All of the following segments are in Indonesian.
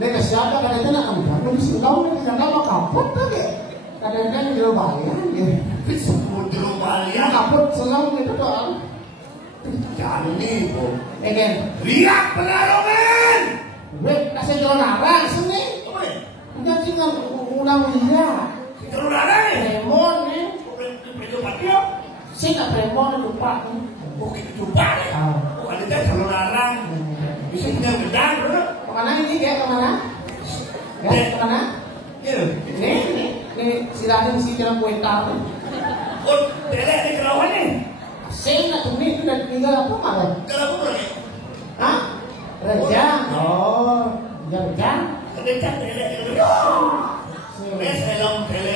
Nek siapa kadang-kadang nak kamu kan mesti tahu nek jangan mau kaput tuh deh. Kadang-kadang di balian deh. Disebut di balian Kaput selang itu doang. Jangan nih, Bu. Egen. Lihat pengaruhan. Weh, kasih jalan arah sini. Apa ya? Enggak sih nggak undang dia. Terus ada nih. Remon nih. Itu patio. Sih nggak remon itu pak. Bukit coba nih. Oh, ada jalur larang. Bisa punya gedang, bro. Kemana ini dia kemana? Ya kemana? Nih silakan si dalam kue tar. Oh, tele di kerawan nih. Saya nak tumit dan tinggal apa malah? Kalau apa nih? Hah? Rejang. Oh, rejang. Rejang tele itu. Selong tele.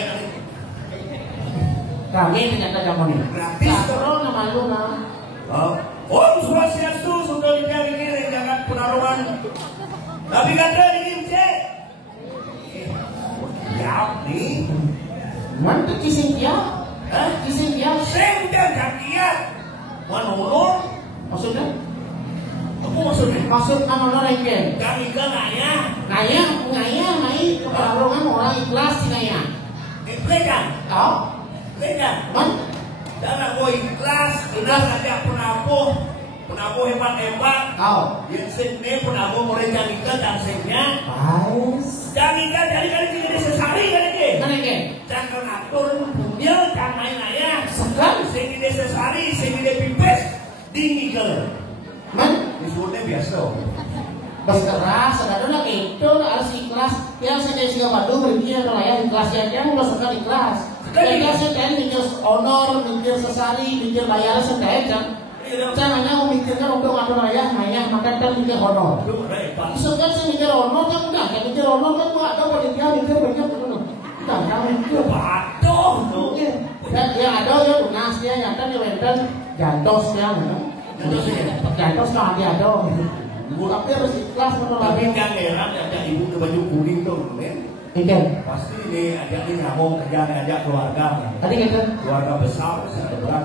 Kami ternyata kamu nih. Gratis. Kalau nama lu nah. Om Swastiastu sudah dikali jangan penaruhan. Tapi kata ini cek. Ya nih. Mana kisah dia? Kisah dia? Saya udah jakiat. Mana Maksudnya? Apa maksudnya? Maksud nama orang yang kami kan ngaya, naik pertarungan orang ikhlas sih ngaya. Ikhlas Kau? Ikhlas. Man? Karena gue ikhlas ada penabuh hebat-hebat. Kau? Yang sini penabuh mulai jadikan dan sehingga. Ais. Jadikan jadi ini sesari kan ini. Mana ini? Jangan atur dia jangan main ayah. Sekali. Sehingga sesari, sehingga pipes dingin ke. Man? Disebutnya biasa. Berkeras, ada itu harus ikhlas. Yang saya juga bantu berpikir kalau yang ikhlasnya yang udah sekali ikhlas. Jadi saya kan mikir honor, mikir sesari, mikir bayar sedaya kan. Jangan hanya memikirkan untuk ngatur ayah, maka kan mikir honor. Misalkan saya mikir honor kan enggak, kan mikir honor kan enggak tahu pada dia mikir banyak betul. Enggak, kamu mikir batuh. Dan dia ada ya lunas dia yang kan wenten jantos dia kan. Jantos kan dia ada. Tapi harus ikhlas betul. Tapi kan heran ada ibu ke baju kuning tuh, men. Ikan. Pasti ini ajak ini ngomong kerja ajak keluarga. Tadi kita keluarga besar ada berat.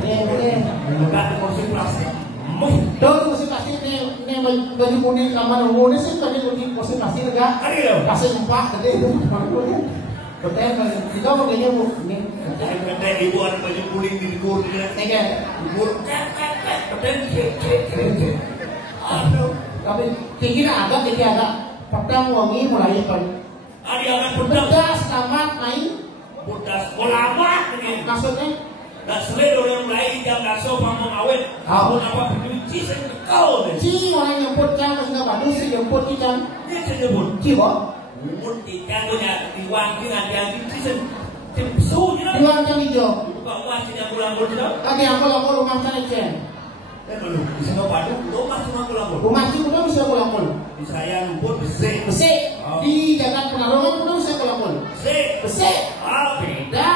Ini. Enggak ada kursi plastik. Dong kursi plastik ini baju kuning kamar umum ini sih baju kuning kursi plastik enggak? Kasih empat tadi itu. Betul kita makanya bu ini. Kata ibu ada baju kuning di luar dia. Ikan. Ibu betul. Aduh. Tapi tinggi ada. Pedang wangi mulai pen. Ada orang pedang. Pedas tamat main. Pedas ulama ini. Maksudnya? Tak selesai orang mulai jam gaso pamong awet. Aku apa pencuci sekau deh. Ci orang nyebut kan nggak bagus sih nyebut ikan. Dia nyebut. Ci boh. Nyebut ikan punya diwanti nanti sen. Timsu je. Diwanti hijau. Bukan uang tidak pulang je. Tadi aku lapor rumah sana cen. Belum. Di sana padu. Rumah cuma pulang. Rumah ci udah bisa pulang. Di saya lumpur besek. Besek. Di jalan penarungan udah bisa pulang. Besek. Beda.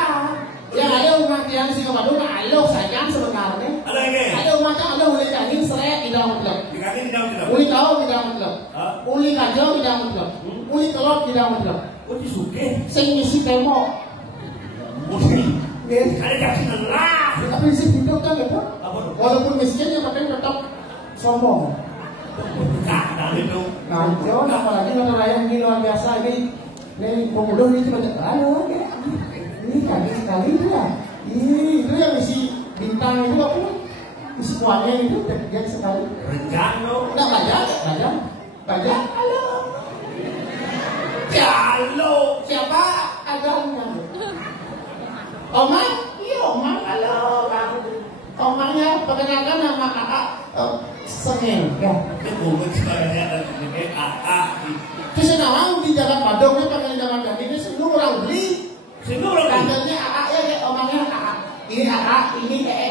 Yang ada rumah yang sih kemana alok sayang sebenarnya. Ada yang ada rumah kan ada uli kajing serai di dalam klub. Uli tahu di dalam klub. Uli kajau di dalam klub. Uli telur di dalam klub. Uli suke. Sing ngisi temo. Uli. Ada kasih lelah. Tapi sih hidup kan ya pak. Walaupun miskinnya tapi tetap sombong. Nah itu. Nah itu apalagi kalau raya ini luar biasa ini pemuda ini cuma aduh ya. Ini kaget sekali itu ya. Itu yang isi bintang itu apa? Isi kuahnya itu terlihat sekali. Renjang lo. Enggak banyak. Halo. Halo. Siapa agamanya? Omang? Iya Omang. Halo. Omangnya perkenalkan nama kakak Sengel. Ya. Itu sebenarnya dengan kakak. Terus nama di Jalan Badung ini pakai Jalan Badung ini seluruh orang beli. Seluruh kantornya AA ya, omangnya AA. Ini AA, ini EE.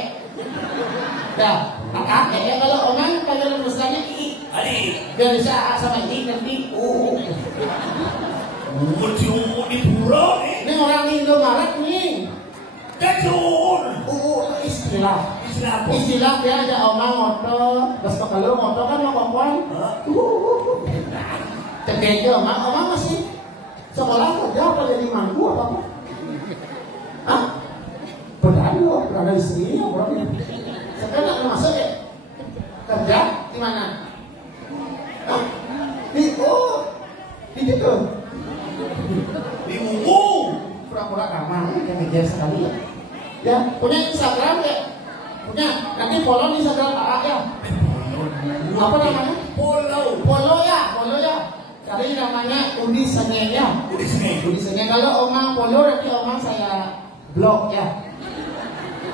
Dah, AA, EE kalau omang kalau mesranya II. Adi. Biar bisa AA sama I nanti Umur di pura nih. Ini orang Indomaret nih. Kecun. Istilah. Istilah. Istilah dia ada omang moto, terus kalau moto kan mau kawan. Terkejo omang masih sekolah kerja apa jadi mangku apa? Hah? Berada istrinya berarti. Sekarang nak masuk ya? Kerja di mana? Hah? Di Gitu. Bingung. Pura-pura kamar, yang ngejar sekali ya. Ya, punya Instagram ya. Punya, nanti follow di Instagram AA ya. Apa namanya? Polo ya. Kali namanya Udi Sengenya. Udi Sengenya. Kalau omang Polo nanti omang saya blog ya.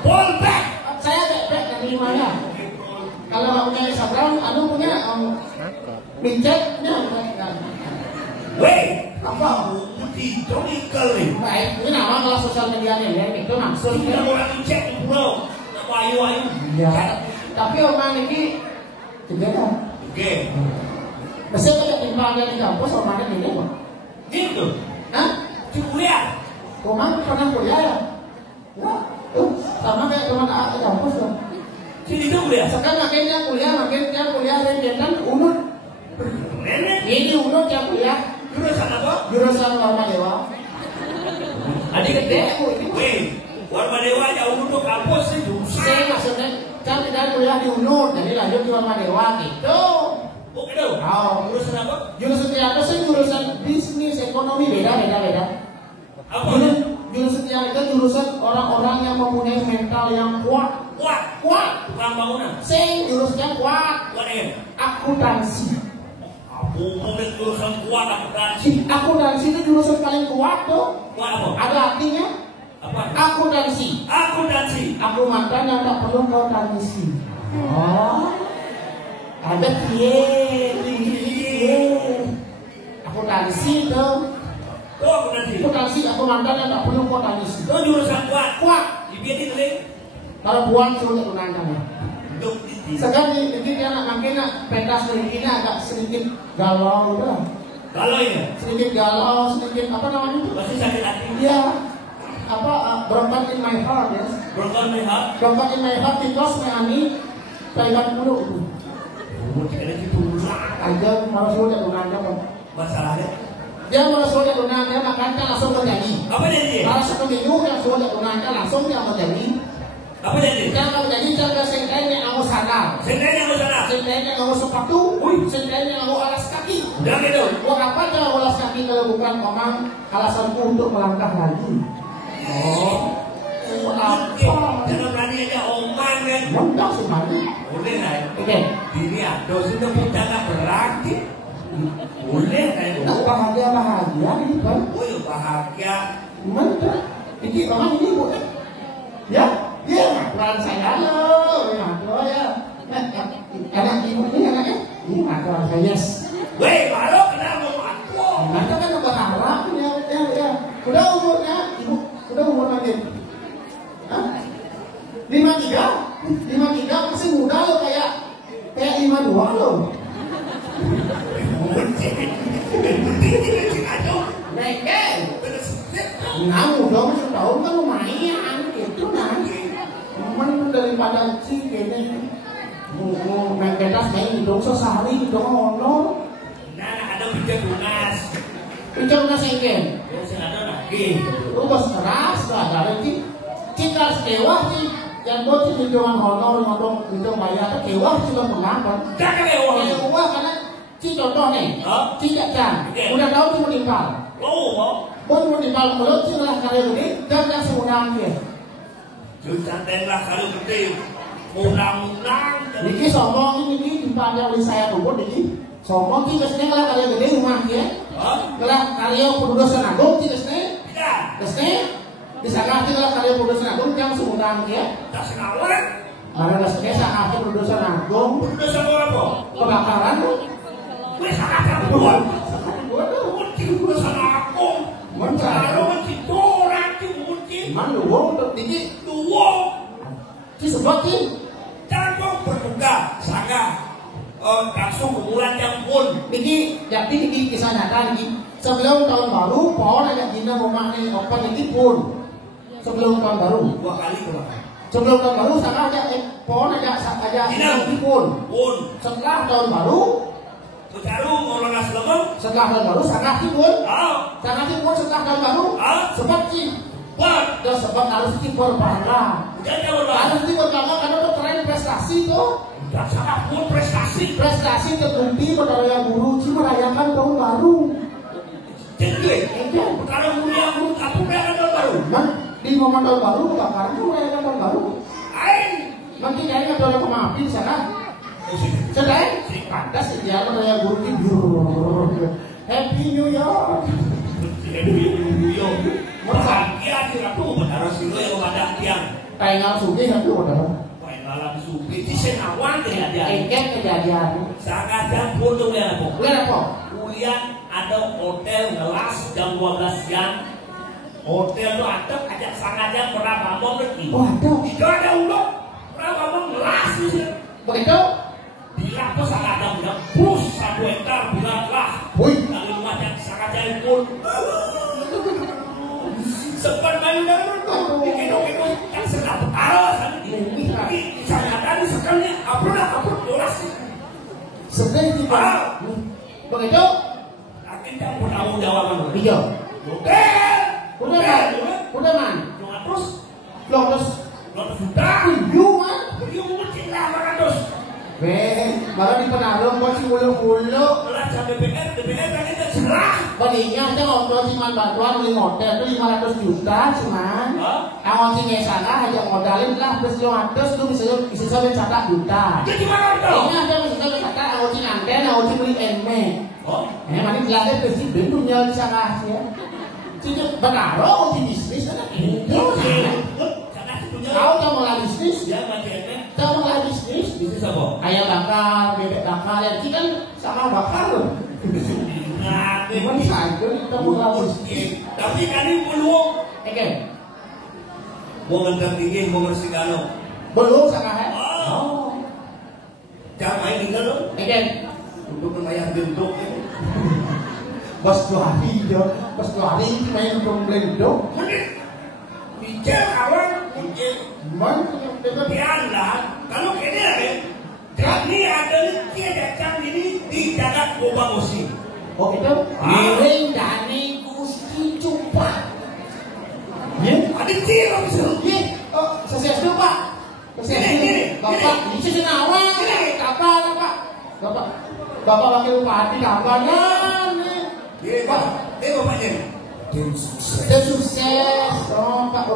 Polback. Saya back dari mana? Kalau nggak punya Instagram, punya Pinjatnya. Weh, Apa? Udi Domikel nih. Baik, ini nama kelas sosial medianya ya. Itu maksud. Sudah orang cek di pulau. Ayu. Ya. Tapi omang ini tidak. Oke. Mesti kalau timpalnya di kampus omangnya ini kok. Gitu. Hah? Di kuliah. Omang pernah kuliah ya? Ya. Sama kayak teman AA di kampus dong. Sini itu kuliah. Sekarang makin dia kuliah dan unut. Nenek. Ini unut yang kuliah. Jurusan apa? Jurusan Warma Dewa. Adik gede. Ini. Weh, Warma Dewa jauh untuk kampus sih jurusan. Saya maksudnya kan tidak kuliah di unut, jadi lanjut di Warma Dewa gitu. Oh gitu. Jurusan apa? Jurusan itu sih jurusan bisnis ekonomi beda. Apa? Jurusan yang itu jurusan orang-orang yang mempunyai mental yang kuat. Tukang bangunan. Sing jurusnya kuat. Kuat ya? Akuntansi. Aku ngomong jurusan kuat akuntansi. Akuntansi itu jurusan paling kuat tuh. Kuat apa? Ada artinya? Apa? Akuntansi. Aku mantan yang tak perlu kau tangisi. Oh. Ada akuntansi tuh. Akuntansi aku mantan yang tak perlu kau tangisi. Itu jurusan kuat. Biar ditulis. Kalau buang suruh tunangkan ya. Sekarang ini dia makin pentas ini agak sedikit galau udah. Galau ya? Sedikit galau, sedikit apa namanya itu? Masih sakit hati. Iya. Broken in my heart ya. Broken in my heart because Ani Thailand dulu. Ada gitu Aja harus sudah tunangkan. Masalahnya. Dia mau sudah tunangkan makanya langsung bernyanyi. Apa jadi? Kalau seperti itu yang sudah tunangkan langsung dia bernyanyi. Apa jadi? Jangan jadi jaga sengkainya aku sadar. Sengkainya aku sepatu. Sengkainya aku alas kaki. Jangan gitu. Buat apa jangan alas kaki kalau bukan omang alasanku untuk melangkah lagi. Oh. Apa? Jangan berani aja omang kan. Mantap sih mandi. Boleh lah. Oke. Diri ada sudah punya berarti. Boleh lah. Bahagia ini kan. Oh ya bahagia. Mantap. Ini omang ini bu. Ya. Iya, peran saya lo, ya. Anak ibu ini anaknya, ini makro saya yes. Weh, baru kenal mau makro. Nanti kan berharap ya. Udah umurnya, ibu, udah umur nanti. 53 masih muda lo kayak 52 lo. Nengkel. Nah, muda masih tahun kan lumayan gitu nanti. Cuman daripada sih kayaknya mau naik pentas main hidung sehari hidung honor. Nah, ada pinjam lunas. Pinjam lunas engkel. Yang ada lagi. Lu bos keras lah dari cita kewah sih. Yang buat sih hitungan honor ngomong hitung bayar kewah cuma mengapan. Jangan kewah karena contoh nih. Tidak kan. Udah tahu cuma timpal. Pun mau timpal mulut sih lah karya ini dan yang semunang dia. Jutaan lah kalau gede, undang-undang. Niki sombong ini dipanggil oleh saya dulu niki. Sombong ki kesini kalau karya gede rumah dia. Kalau karya produsen agung ki kesini. Kesini bisa ngerti kalau karya produsen agung yang semunang dia. Tak senawan. Mana kesini saat produsen agung. Produsen apa? Kebakaran tuh. Wes sangat buat. Produsen agung. Mencari orang mungkin. Mana uang untuk niki. Disebutin jangan berduga sangat langsung kemulan yang pun jadi niki kisah nyata niki sebelum tahun baru pohon ada dina rumah nih open niki pun sebelum tahun baru 2 kali berapa sebelum tahun baru sama aja pohon aja dina niki pun setelah tahun baru setelah tahun baru sangat pun setelah tahun baru seperti dan sebab harus kipur bangga. Harus kipur bangga karena itu keren prestasi tuh. Dan sangat pun prestasi. Prestasi terbukti pada yang guru merayakan tahun baru. momen tahun baru, bakaran tuh kayak tahun baru. Nanti kayaknya ada orang pemaafin sana. Sedang, pantas dia katanya guru tidur. Happy New Year. Happy New Year. Bahagia di ratu benar sih lo yang ada tiang. Kayak sugi itu benar. Kayak malam sugi di Senawan kejadian. Engket kejadian. Sangat dan bodoh ya po. Lihat apa? Kuliah ada hotel ngelas jam 12 siang. Hotel tuh ada ajak sengaja pernah bangun lagi. Waduh. Tidak ada ulo. Pernah bangun ngelas sih. Begitu? Bila aku sangat ada bilang bus 1 hektar bilang lah. Wih. Lalu rumah yang sangat jahil sempat main dalam itu yang sedang bertaruh sangat ada sekali apa dolas sedang kita begitu akhirnya tak bertanggung jawab iya udah man terus sudah you mungkin lah 100 baru di Penarung buat si ulu-ulu raja DPR kan itu serah palingnya aja ngobrol siman bantuan beli hotel itu 500 juta cuman awal si ngesana aja modalin lah plus 200 lu bisa sampai 100 juta jadi mana itu? Ini aja bisa sampai 100 awal si nganten awal si beli enme mani jelasnya presiden dunia di sana ya jadi Penarung awal si bisnis kan itu kau tak mulai bisnis ya mati tak mulai bisnis apa? Ayam bakar, bebek bakar, ya itu kan sama bakar loh. Nah, Memang saja kita mulai bisnis. Tapi kan ini belum. Oke. Mau ngendang dingin, mau bersih gano. Belum sama ya? Oh. Jangan main tinggal loh. Oke. Untuk membayar bentuk. Bos 2 hari ya, bos 2 hari main belendong. Bicara kawan, Mana? biarlah. Kalau ini ada, kami ada dia datang ini di jagat Boba Musi. Oh itu? Miring Dani Gusti Cupa. Ya? Ada tiro bisa. Ya? Oh, sukses dulu Pak. Sukses dulu. Bapak, ini senawa. Bapak wakil bupati kapannya? Pak, bapaknya. Tim sukses. Oh Pak,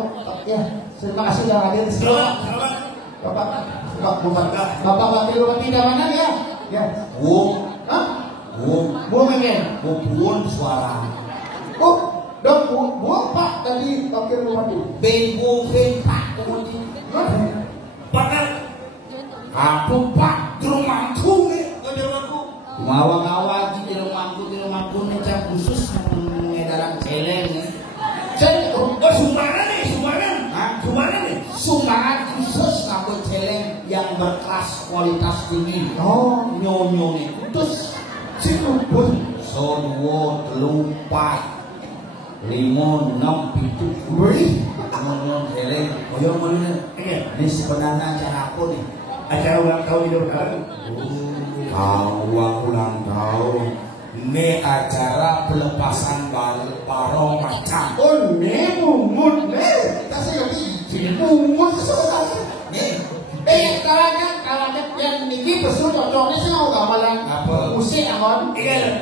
ya. Terima kasih sudah hadir. Selamat. Bapak wakil bupati mana ya? Ya. Bung, Hah? Bung, Ini. Bung suara. Oh, dong Pak tadi wakil bupati. Bung Pak kemudian. Pakar. Aku Pak rumahku nih, Di rumahku. ngawang-ngawang di rumahku nih jam khusus ngedaran celeng nih. Sumbangan nih. Sumbangan khusus ngabut celeng yang berkelas kualitas tinggi. Oh, Nyonya nih, terus situ pun. Soduo lupa 5, 6, 7 Wih, ngomong celeng. Koyo ngono ini sebenarnya acara apa nih? Acara ulang tahun hidup kalian. Uang ulang tahun. Ini acara pelepasan barong macam. oh ini mungut nih. Kita sih nggak bisa mungut sebenarnya. Nih, Kawannya yang ini besul cocoknya sih mau gamelan Apa? musik akon. Iya.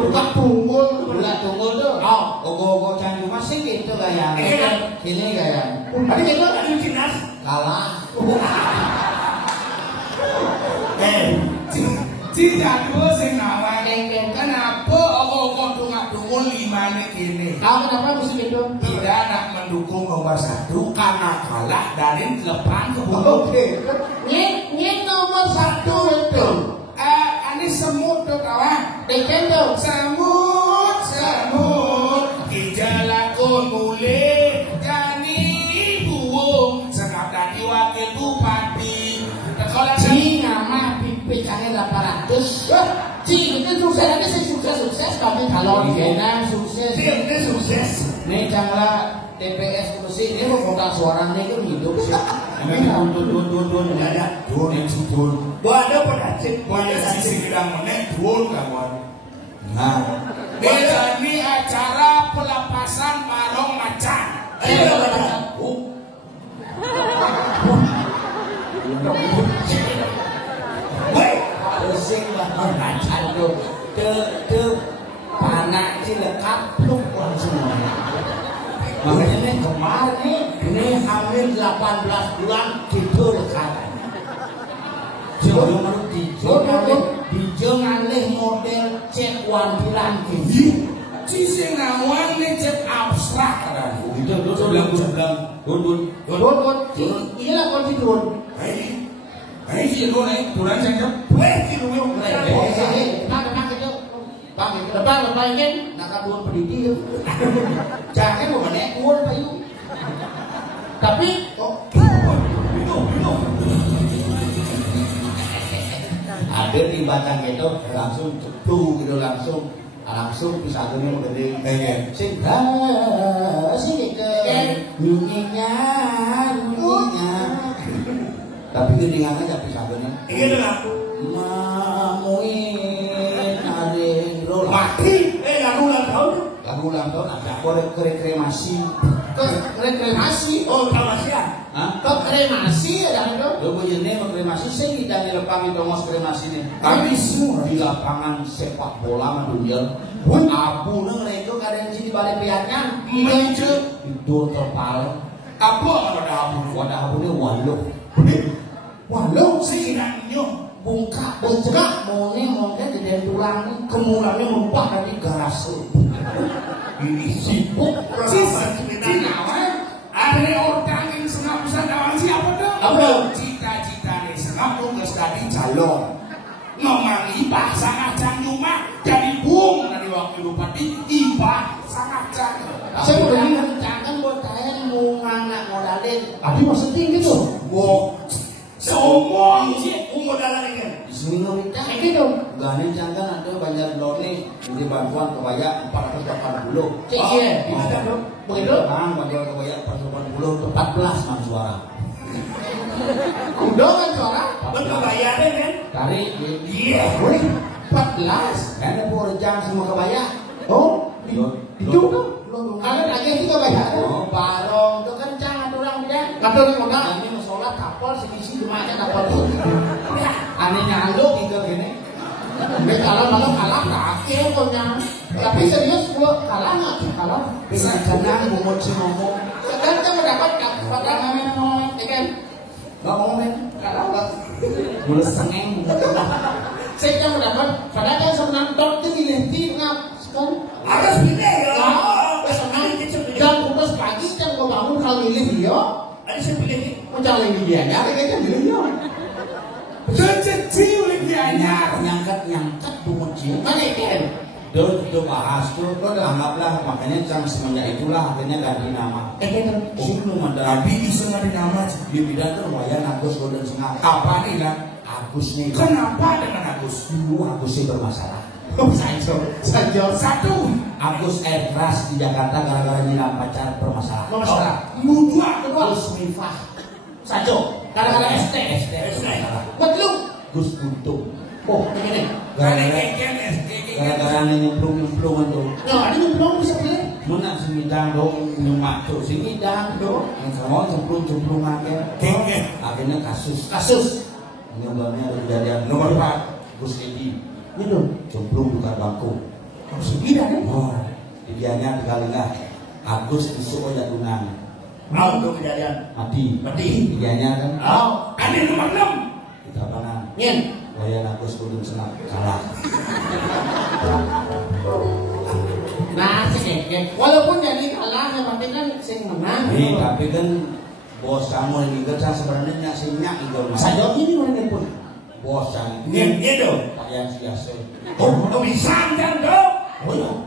Tukang tunggul, belah tunggul tuh. Ogo-ogo candu masih gitu kayak. Sini kayak. Tadi kita Ada Cinas. Kalah. Cintaku sing nawake kenapa ogo-ogo tunggul 5 nih gini. kenapa musik itu? Tidak nak mendukung nomor 1 karena kalah dari 8 ke 10. Oke, ini nomor 1 itu. Ini semut tuh kawan. Dekendo. Semut Kijalakun boleh Jani buung Sekap dari wakil bupati Sekolah Ci nama PPKN 800. Ci itu sukses kami kalau Jena sukses. Dia sukses. Nih janganlah TPS kursi ini mau kota suaranya itu hidup sih. Dun nggak ada dun yang sudun. Ada pedacit. Banyak sisi gedang menek dun kawan. Nah, Ini acara pelepasan barong macan. Ayo, lekat peluk langsung. Makanya nih kemarin ini hamil 18 bulan gitu lekat. Jodoh menurut dijeng alih model cek wantilan gitu. Sing nawang nih cek abstrak kan. Itu dun. Iya kon si dun. Hei si dun nih turun saja. Weh si dun yang Lepas ini nak dun pendidik. Jangan mau menek dun payu. Tapi kok ada di batang gitu langsung cepu gitu langsung bisa dunia gede sini ke bunyinya tapi geningannya tapi sabunnya iya dengar mamuin aring rola mati lagu ulang tahun ada kremasi oh tamasian kok kremasi ada itu lo begini mau kremasi saya tidak dilepang itu ngos kremasi nih tapi semua di lapangan sepak bola dunia abu neng itu kadang sini balik pihaknya itu terpal apa ada abu ini walau sih bungka mungkin jadi tulang kemulangnya merupak dari garasi ini sibuk cinawan ada orang yang senang bisa nawang siapa dong cita-cita nih senang dong gak tadi calon ngomong ibah sangat cuma jadi bung dari waktu lupa di ibah sangat saya udah jangan buat kalian mau nganak modalin tapi maksudnya gitu mau somong sih modalan ini seminggu kita gitu gane jangan ada banyak doni di bantuan kebaya 480 iya bisa dong begitu bang bantuan kebaya 480 14 man suara udah kan suara kebayanya kan tarik iya 14 kan ada jangan semua kebaya itu kan ada lagi yang kita bayar barong itu kan jangan orang bilang ngatur modal ini masalah kapal segisi jemaahnya kapal aneh nyanduk gitu gini ini kalau kalah kakek punya tapi serius gua kalah nggak kalah bisa jangan ngomong si ngomong kan kita mendapat kapal ngomong ya kan nggak ngomong kalah nggak mulai sengeng saya kan mendapat padahal kan sebenarnya dokter dilenti ngap kan harus pilih ya dan udah pagi kan gua bangun kalau milih dia ada saya pilih mau cari dia ya kayaknya milih dia kecil lagi anyar nyangkat bungut cium mana ikan udah bahas tuh anggaplah makanya semenjak itulah akhirnya ganti nama sebelum ada tapi bisa ganti nama di bidang tuh wayan Agus Golden Sengah apa nih lah Agus nih kenapa dengan Agus dulu Agus sih bermasalah Sanjo satu Agus air keras di Jakarta gara-gara nyiram pacar bermasalah kedua Gus Mifah Sanjo kadang-kadang ST buat lu Gus Buntung begini gara-gara nyemplung itu ya ada yang belum bisa pilih mana semidang dong nyemak tuh semidang dong yang semua cemplung akhirnya kasus nyobanya kejadian nomor 4 Gus Edi gitu cemplung bukan bangku sembilan didianya tinggal Agus disuruh aja tunang tuh kejadian mati didianya kan ada nomor 6 kita panang Nyen wayan Agus Golden Sengah kalah nah sih walaupun jadi kalah yang penting kan sing menang tapi kan bos kamu ini kerja sebenarnya sinyak itu Sanjo ini orang pun bos yang ini dong Pak yang biasa bisa kan dong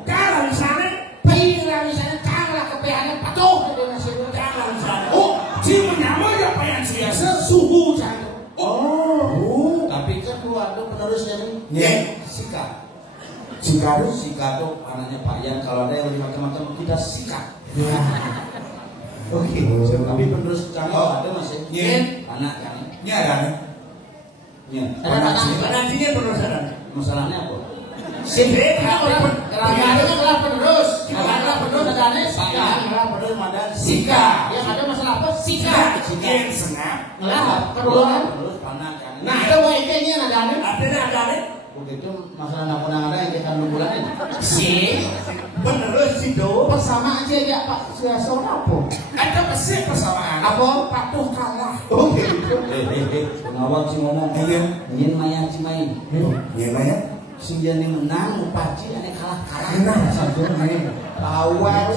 kalah di sana pilih di sana kalah kepehannya patuh dengan siapa jangan sana si menyamar apa yang biasa suhu Sanjo tapi kan keluar tuh penerusnya nih Sika tuh anaknya Pak Yan kalau ada yang lebih macam-macam kita sikat oke tapi penerus kami ada masih anak kami ada nantinya penerusan masalahnya apa Kalau penerus ada Sika yang ada masalah apa Sika yang senang terus anak kami nah ada ini ada ada begitu masalah namun ada yang kita nunggulan si Bener sih do. Bersama aja ya Pak Suyaso apa? Ada pasti persamaan. Apa? Patuh kalah. Oh gitu. Ngawang si ngomong. Nyen maya si main. Iya Maya. Sing jane menang upaci ane kalah-kalah. Enak saja nih. Wajib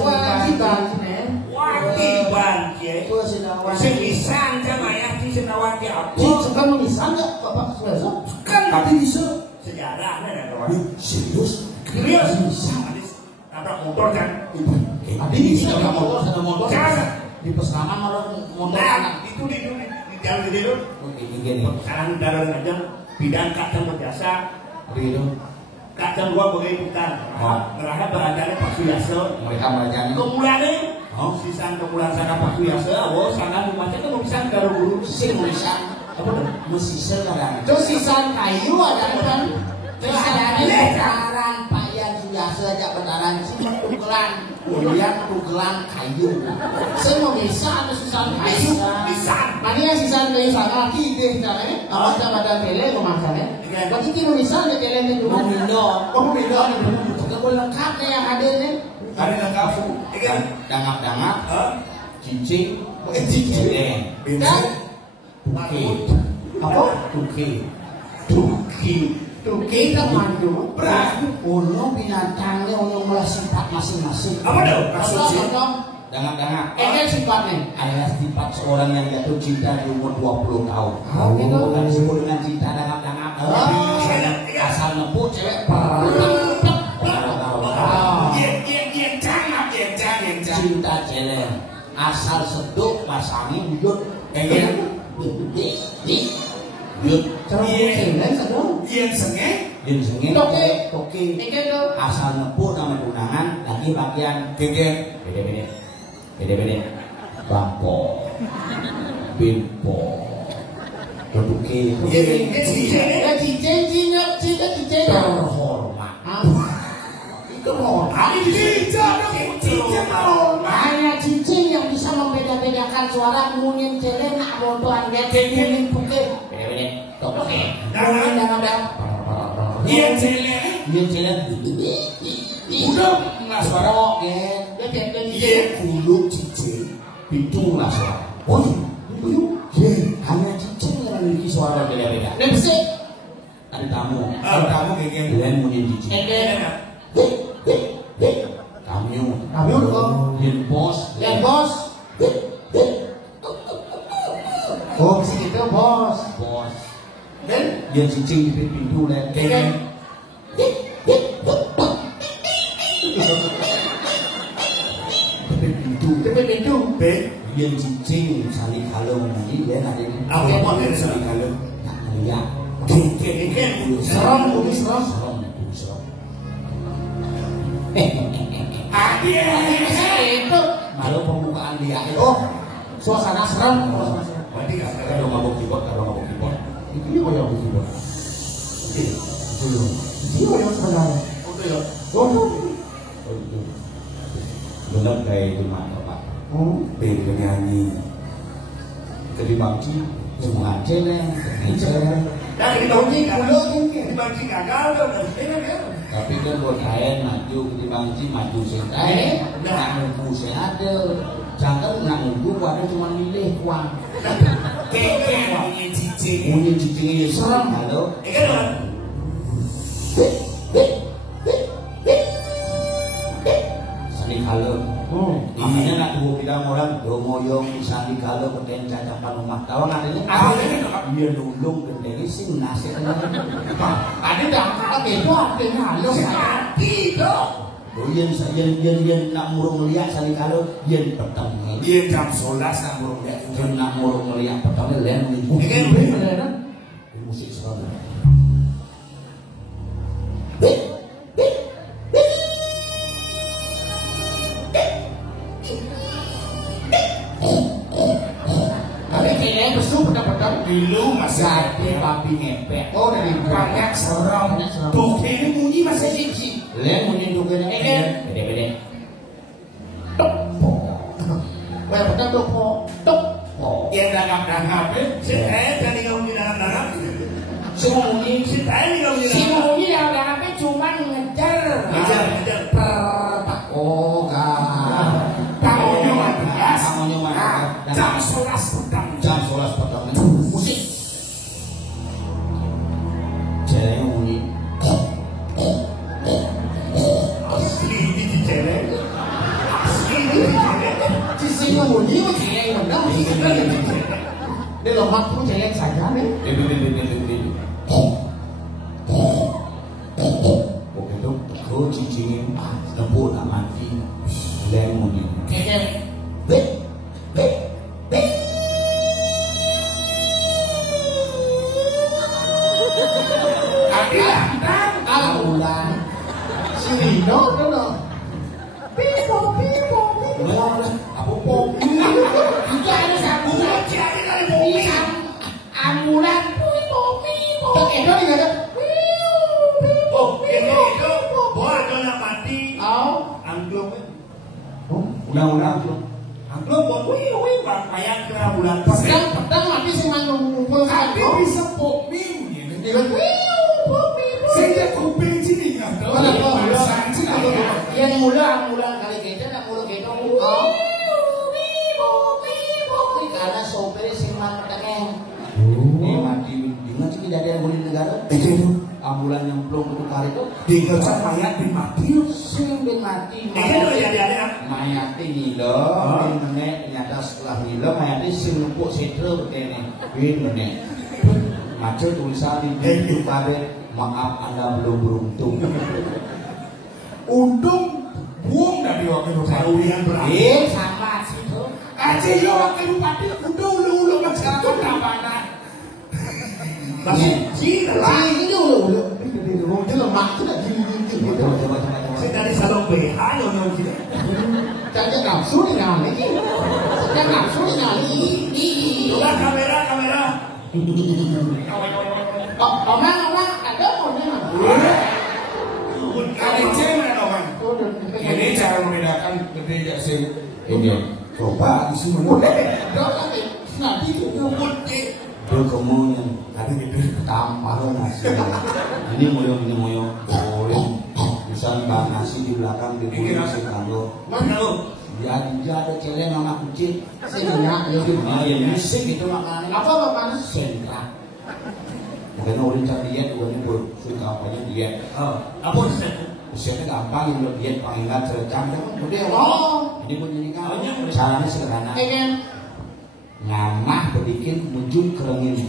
Wajiban kiai. Itu sinawan. Sekisan sama ya di senawan ki apa? Suka bisa nggak Bapak Suyaso? Kan Tapi bisa. sejarahnya ada kawan. Serius. Serius bisa. Tabrak motor kan. Adi bisa nggak motor? Jangan. Di pesanan orang motor. Nah, itu di jalan gede itu. Oke, gini. Sekarang dalam aja bidang kadang berjasa. Begitu. Kadang gua bagai putar. Mereka berada Pak Suyaso. Mereka merajani. Kemuliaan sisan kemuliaan sana Pak Suyaso. Oh, sana rumahnya itu bisa karo guru Sing nulisan apa tuh? mesisel kadang. Terus sisan kayu ada kan? Terus ada Bentaran Pak Yan Suyaso aja bentaran sing tugelan. Kemudian tugelan kayu. Saya mau bisa ada sisan kayu. Bisa. Mana yang sisan kayu sana lagi deh caranya. Awas sama ada tele kemasannya. Bagi kita bisa ada tele itu. Mau minum. Oh beda nih. Kebun lengkapnya yang ada nih. Ada lengkap. Ikan. Dangap-dangap. Cincin. Cincin. Dan Tuki. apa? Tuki. Tuki kan mandu. Ono binatangnya ono mulai sifat masing-masing. Apa tuh? Maksudnya Dangap-dangap. ini sifatnya. Adalah sifat seorang yang jatuh cinta di umur 20 tahun. Oh, gitu. Bukan disebut dengan cinta dangap-dangap. Asal nepuk cewek. Cinta celeng. Asal seduk pasangi wujud. Yud. Yang sengeng. Din sengit. Toke. Toke. Ini tuh. Asal nepuk nama tunangan. Lagi bagian. Geger. Beda-beda. Bampo. Bimpo. Duduki. Cincin. Terhormat. Itu mau. Hanya cincin yang bisa membeda-bedakan suara mungkin celeng nak bodohan dia mungkin bukan. Beda-beda. Toke. Mungkin dalam Yang celeng. Dia celeng. Udah nggak suara. Iya. Kuluk cincin. Pintu lah suara. Oh iya. Hanya cincin yang memiliki suara beda-beda. Lepsik. Ada tamu. Kamu geger. Kalian mungkin cincin. Kami kok. Yen bos. Lihat bos. Oh, sih gitu bos. Bos. Dan Dia cincin di pintu dan dengan pintu. dia cincin saling kalau nanti dia nanti Apa mau dia saling kalau tak melihat Serem, umi serem. Itu Malu pembukaan dia itu. oh suasana serem. Berarti nggak ada. Kalau mabuk keyboard, kalau mabuk keyboard. Itu dia yang begitu. Belum. Dia yang sebenarnya. Untuk ya. Benar kayak itu mana Pak? Beli nyanyi. Jadi bangki semua celeng, celeng. Dan kita uji dibangki gagal tuh. Tapi kan buat kalian maju di bangki maju sentai, nak nunggu ada. Jangan nak nunggu, ada cuma milih uang. Geger. Yang cincin. Punya cincin serem, halo. Ikan Sandi kalau. Makanya nak tunggu bilang orang domoyong sandi kalau keten cacapan rumah tahu ngadanya. Iya lulung gendeng sing nasi. Ada dah apa itu apa halo tidak. Yen nak murung lihat sandi kalau yen petang. Dia jam 11 nak burung dia. Yen nak murung lihat petang len ibu. Musik serem. Tapi kayaknya besu betul-betul. Dulu masih Jadi papi ngepek. Oh dari banyak serem. Tuh ini bunyi masih cincin. Len mungkin juga beda-beda. Wah betul tuh kok. Tuk. Yang dangap-dangap Si Teh tadi ngomong di dalam. Semua mungkin Si Teh ngomong di Si dalam. Muni yang apa cuma ngejar. Ngejar. Per Dia lompat tuh celek saja nih. Begitu kau cicing tempur nak mati lemon ini. Be. Bulan. Si Rino tuh. Pipo. Apa pom? Itu ada sabu. Ambulan. Pipo. Pakai dong ya kan? Oh, itu. Boa ada nak mati. Angklung. Undang-undang tu. Angklung boa bayang ke bulan. Pedang mati sih ngumpul kan. Tapi bisa pokmin gitu. Dia kan. Saya kuping sini kan. Yang mula kali kita nak mula kita. Karena sopir sing mangkatnya. Ini mati dengan kejadian di negara. Ambulan yang belum itu kali itu Dikerjakan mayat di mati. sing mati. Mayat ini loh. Ternyata setelah nilo mayat ini sing numpuk setre begini. Begini. Macam tulisan di pintu karet. Maaf Anda belum beruntung. Untung buang dari wakil Karulian berarti. Sama situ. aja yo wakil bupati udah ulu masyarakat tabanan. Masih Ini dulu. Dia lemak tu nak gini. Coba. saya dari salon BH yang gitu. Jangan nafsu ni nali. Jangan nafsu ni nali. Coba kamera. Orang ada orang. Kali cewek orang. Ini cara membedakan berbeda sih. Ini coba di sini mana? Dorang ni nabi tu nyumbut ni. Dia kemudian tadi itu tampar nasi. Ini moyo. Misal bang nasi di belakang di nasi kalau. Mana lu? Dia ada celeng sama kucing. Sebenarnya Ya misik itu makanannya. apa mana? Sentra. Karena orang cari diet, orang ini suka apanya diet. Apa sih? Usianya gampang, yang diet panggilan terecam. Dia Ini pun jadi caranya sederhana. kan? Ngamah berbikin ujung kerengin.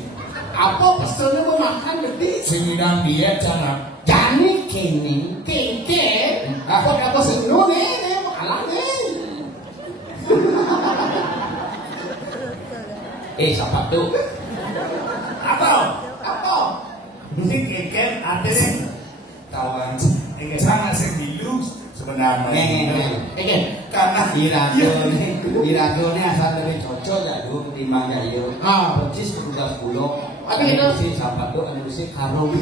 Apa pesannya mau makan gede? Singidang dia cara. Jani kini, keke. Apa sendu ni? Malah ni. Siapa tu? Apa? Si keken ada sih. Kawan, sangat sendiri sebenarnya. Karena Irago ni asal dari cocok dah dulu ketimbang dari itu. Percis petugas bulog. Ada si siapa tu? Ada si karung.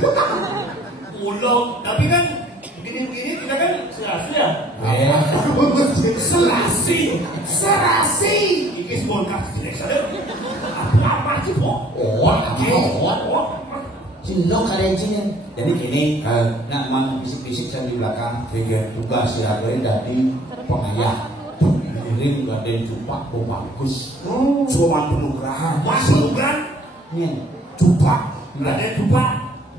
Bulog, tapi kan begini kita kan serasi. Ini semua kasih saja. Apa sih po? Cindok kalian sini. Jadi gini, nak mang bisik-bisik saya di belakang. Tugas ya dari pengayah. Ini gak ada yang cupak, bagus. Cuma penugrahan. Penugrahan? Ini Cupak. Gak ada cupak.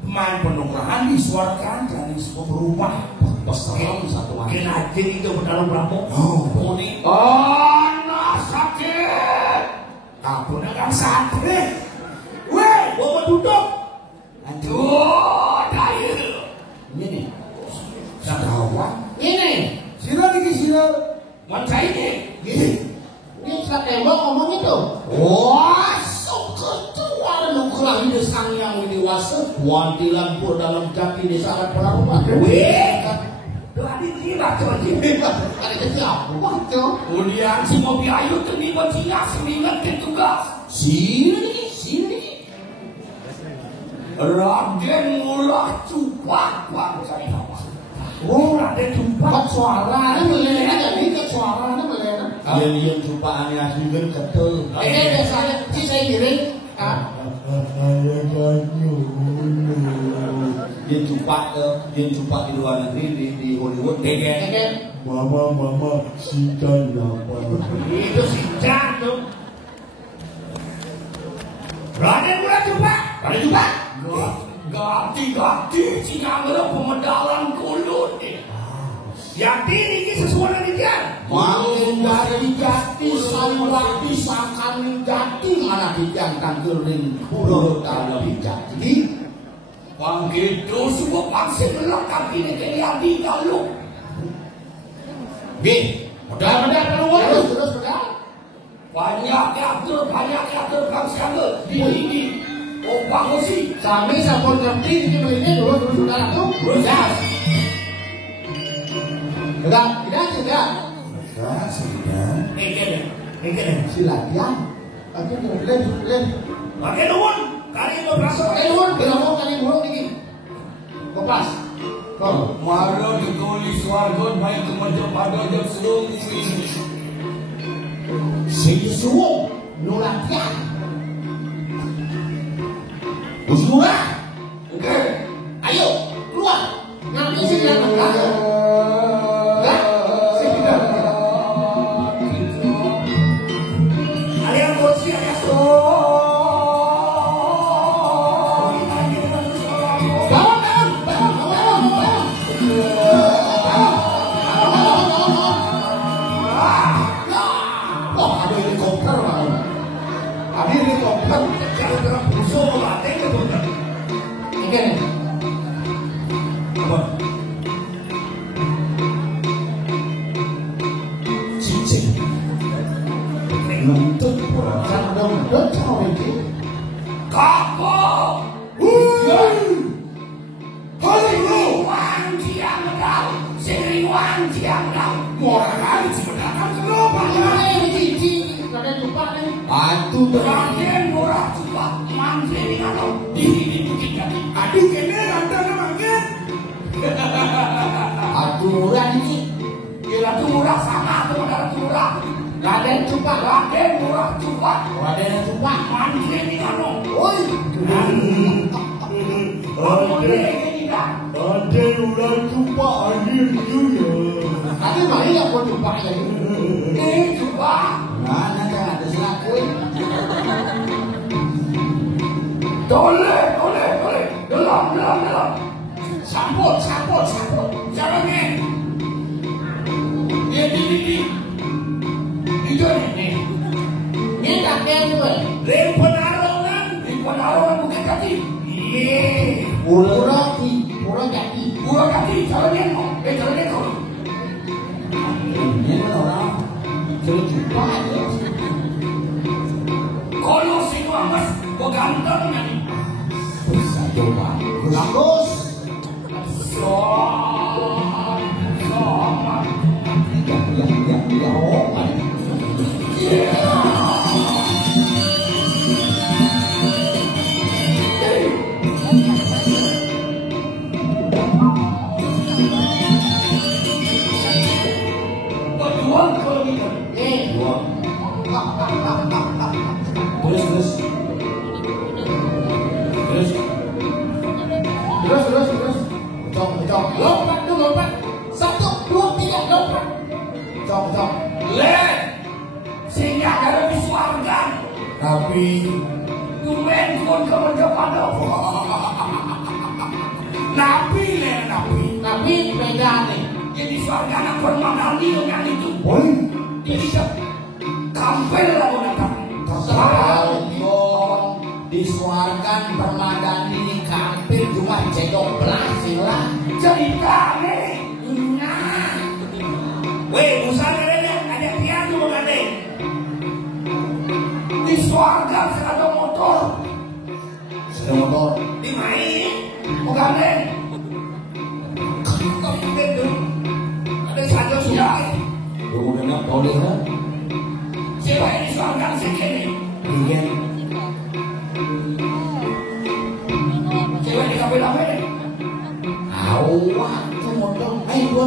Main penugrahan disuarakan dari sebuah berubah. peserang satu hari. Kena itu berdalam rambut. Ini sakit. Aku dagang sakit. Weh, Bawa duduk. aduh, dari ini nih. kawan. Ini, Sila lagi sila. Macam ini. ini saya tembak ngomong itu. Wah, so ketua dan ukuran di sang yang dewasa. Wantilan pur dalam jati desa akan pernah Weh. Tadi gila coba Ada kecil apa tu? Kemudian si mobil ayu terlibat Cina semingat ke tugas. Sini. Raden mulah cupak saya tahu. Oh, ada cupak. Buat suara ni melena jadi ke suara ni melena. Yang cupaan yang juga ketul. Ini biasanya si saya giring. Dia cupak di luar negeri di Hollywood. Mama sikan apa? Itu si jantung. Raden mulai cupak. Ganti Cina ngelah pemedalan kulut ni. Yang ini sesuatu dengan dia. Mangin dari jati, sanwati, sangkan yang tangkil ring puro dalam bijak. Jadi Wang gitu sebuah vaksin lengkap ini kayak di kalau. Gih, udah keluar terus. Banyak kreator vaksin di opang sih. Kami sampun ngerti di ini dulu saudara tuh. Gas. Tidak. Sudah. Ini. Silakan. Len. Pakai nuwun, kali itu berasa Kali burung ini. Kopas. Kau. Maro ditulis warga baik kemudian pada jam sebelum ini. Sisuo nulatian. Usura. Oke. Ayo keluar. Ngambil sini yang tengah. kalian kursi ya. Aturan ini Kira murah sama atau ada murah? Raden Cupak. Raden murah cepat. Raden Cupak. Mandi ini anu. Oi. Ada ular Cupak hadir juga. Tapi mari yang buat Cupak ya. Cupak. Mana kan ada selakuin. Boleh. Dalam. Sambut. Jalannya. Ini. Ini tak kena gue. Lem penarongan. Bukan kaki. Pura jati. Pura kaki. Jalannya kau. Ini kan orang jadi Cupak aja. Kalau si Muhammad, kau ganteng kan? Bisa coba. Bagus. Berjuang kalau gitu. Terus. Lompat. 1, 2, 3, lompat. Cok. Sehingga ada disuarkan. Tapi Tumen pun kemudian pada. Nabi. Tapi beda nih. Jadi suarga nak permanani dengan itu. Boy. Jadi kampel lah datang. Kalau disuarkan permadani kampir cuma cedok belas lah. Jadi kane. Nah. Weh, usahanya ada piano bukan deh. Di suarga ada motor. Dimain. Bukan deh. Ada satu sudah. Kemudian kau lihat. Cewek di suarga segini. Iya. Cewek di kafe apa ini? Awak tu motor. Ayo.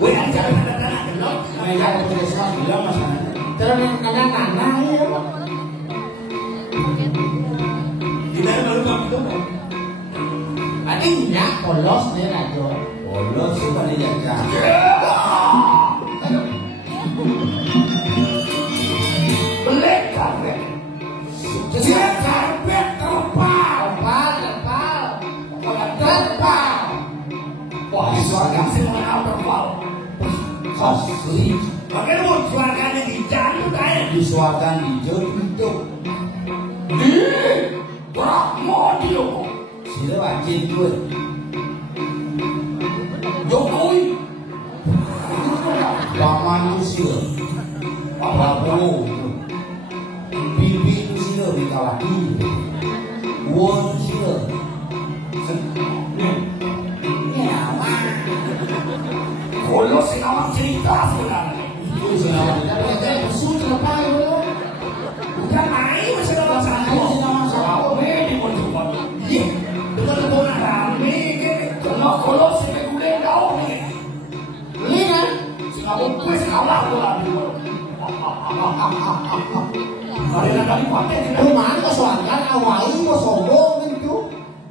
Weh, ada tanah delok. Main jalan ke desa bilang mas. Terus kadang-kadang ya. Kita baru kamu tu. Adiknya polos nih rajo. Polos sih pada jajan. Belek kafe. Siap karpet terpal. Terpal. Wah, di suarga semua terpal. Asli. Makanya mau suaranya di jantung kayak. Disuarkan hijau itu. Pramodio. Sila wajib gue. Jokowi. Paman itu sila. Pak Prabowo. Bibi itu sila Megawati. Won sila. Kalau senang cerita sebenarnya. Itu senang cerita. Sudah apa itu? Udah naik masih ada masalah. Di Mojokerto. Iya. Betul-betul rame. Kalau saya udah tahu nih. Ini kan? Singapura kuis kalah bola. Ada kali pakai tidak. Rumah kok soalkan awalnya kok sombong itu.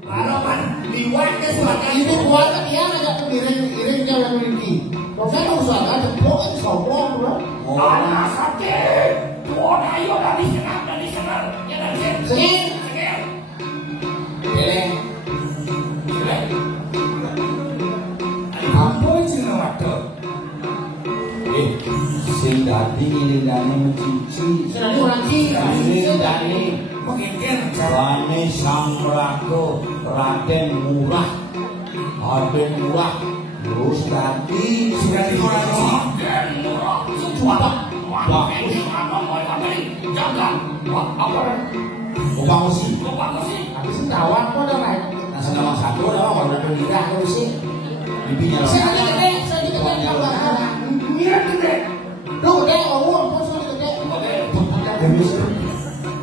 Harapan liwatnya suaranya. Ini buat dia ngajak iring jalan ini. Saya mau soalkan jempol sombong bro. Anak sakit. Tuh ayo dari senang. Ya dari Sengit. Eleng. Apa sih waktu? Sing dadi ngilindane mencuci. Senang orang sih. Ngilindane Mungkin Rane Sang Raga Raden Murah. Raden Murah. Terus dadi sudah dimulai. Dan murah. Sumpah. Wah, ini apa mau ini? Jangan. Wah, apa? Opang Usi. Apa sih? Tapi sih kawan kok udah kan. Nah, sedang satu nama baru ada pengira itu sih. Bibinya lah. Saya gede kawan. Iya gede. Duh gede ngomong pun sudah gede. Oke.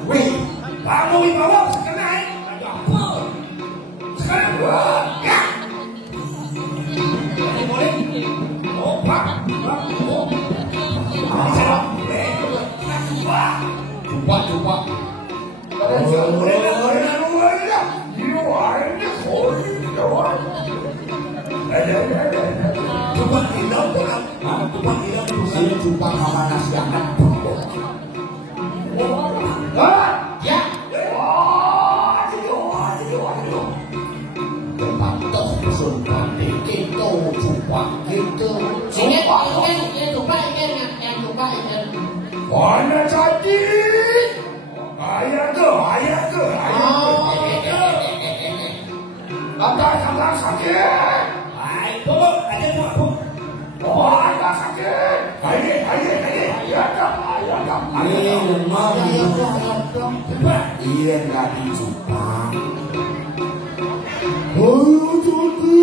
Wih, kamu Wibawa sekarang ada apa? Sekarang wah, ya. Boleh. Oh, Pak. Coba. Sini jumpa sama nasi anak. Ya. Pantas pesun balik itu jumpa gitu. Sini coba yang coba ini. Mana jadi? Ayah ke. Agak sakit. Ayo, Bu. Oh, agak sakit. Ayo. Ini lemah. Cepat. Iya nggak dijumpa. Ayo jadi.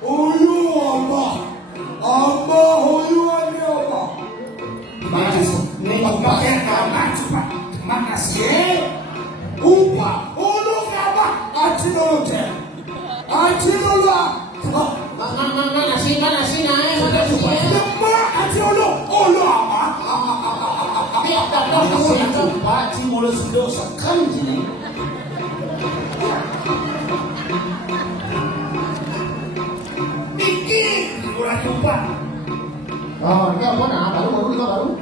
Ayo apa? Ayo ini apa? Ini pakai kamar cepat. Makasih. Upah. Ulu apa? Aci dulu. Mana sih naik. Lemah aci ulu. Ulu apa? Masih jumpa ci mulut sudah sekan sini. Bikin. Kurang jumpa. Oh, ini apa nah? Baru.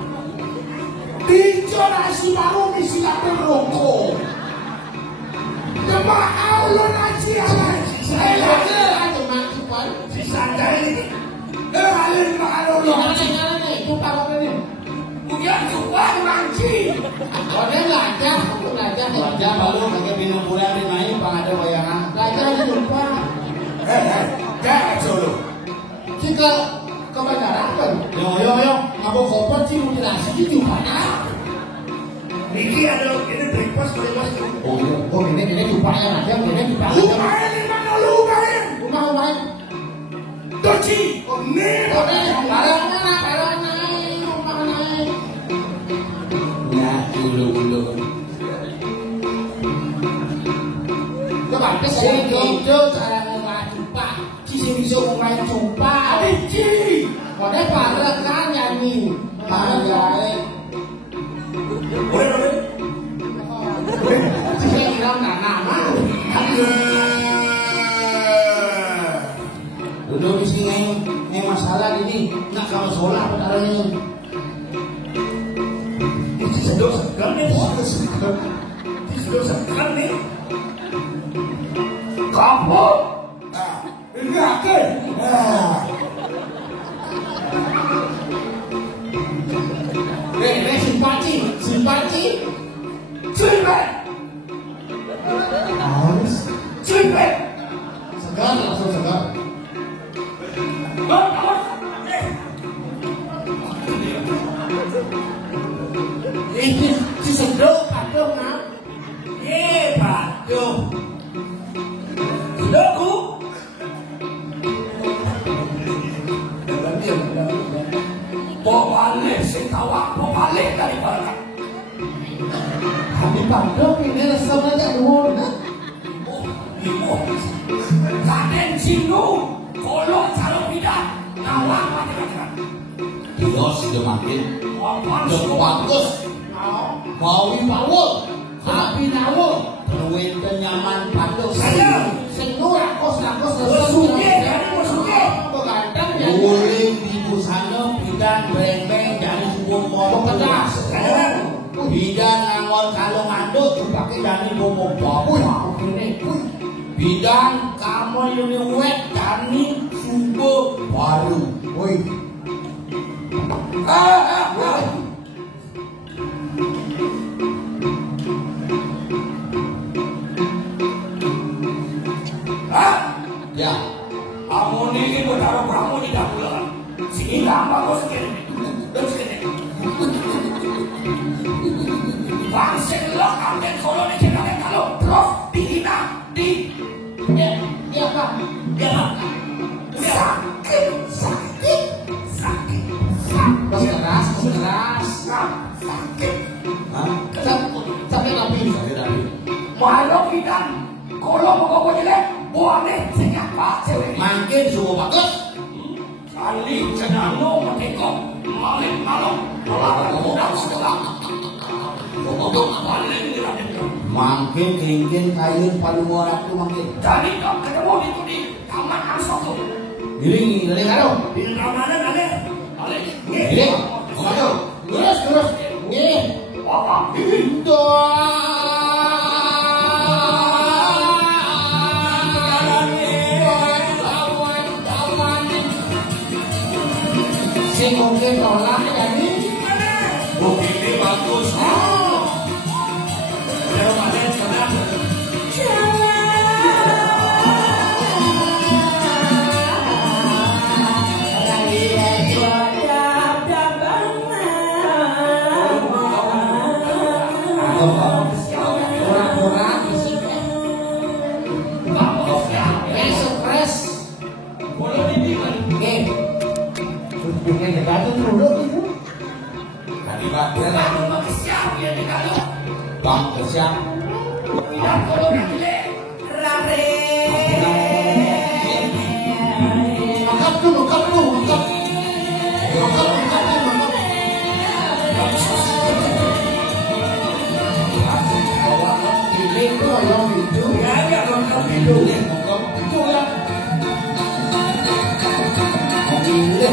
Pinjol nasi baru misi kapten rokok. Lemah Allah nasi apa? Saya Ada mati pan. Sisanda ini. Alin makan Allah. Jangan itu kalau ini. Bukan juga nanti. Ada belajar Baru pakai minum bulan di main ada bayangan. belajar jumpa. Jangan dulu. Kita ke bandara kan. Yo, Ngabuk koper sih mutilasi itu mana? Ini ada ini breakfast. oh Ini jupanya aja, ini jupanya. Lumayan di mana lumayan? Rumah. Doci. Nih. Barang naik, rumah naik. ya dulu. Coba sini jojo cara ngomong jumpa. Sisi bisa ngomong jumpa. Adici. Kode bareng kan nyanyi. Bareng gawe. Boleh. Sisi bilang nama. Duduk di sini masalah ini. Nak kalau sholat perkaranya. Ini sedang segan nih. Kamu. Ini akhir. balik sing tawa balik dari barang. Kami pandang ini restoran aja dulu. Ibu, kaden sinu, kolok calon bidan, nawang macam-macam. Dia sudah makin Wapun bagus. Mau power, tapi nawo duit nyaman patus. saya, Senu rakos musuhnya, kan musuhnya. Begadang ya. Boleh di busana bidan breng-breng dari subuh ngomong keras. Bidan ngangon kalau ngandut dipakai dari ngomong babu. Bidan kamu ini wet dari subuh baru. Woi. Ya, Kamu ini bertaruh kamu di dapur. Sini gampang kau segini. Terus segini. Bangsa lo ambil kolon ini jangan kalau prof dihina di Iya kak. sakit. Mas keras. Sakit. Sampai nabi. Walau kita kalau mau kau jelek, boleh siapa cewek. makin subuh bagus. Kali cenang lo menekok maling malam malam mudah sekolah. Makin kengken kayun paling muara tu makin. Jadi kau ketemu itu di taman Ansok tu. Giling dari karo. Di mana ale? Ale. Giling. Maju. Terus. Nih. Apa? Si mungkin tolak jadi. Bukti bagus. Kalau ada senang. Orang-orang isinya. Stres. Kalau ini kan Nih. Bikin negara dulu itu. Tadi bakal memang siap ya di kalau. bang kesiang. Tidak kalau gile. Angkat dulu. Ini itu yang itu. Ya ada lengkap hidup. Itu ya. Mobilnya.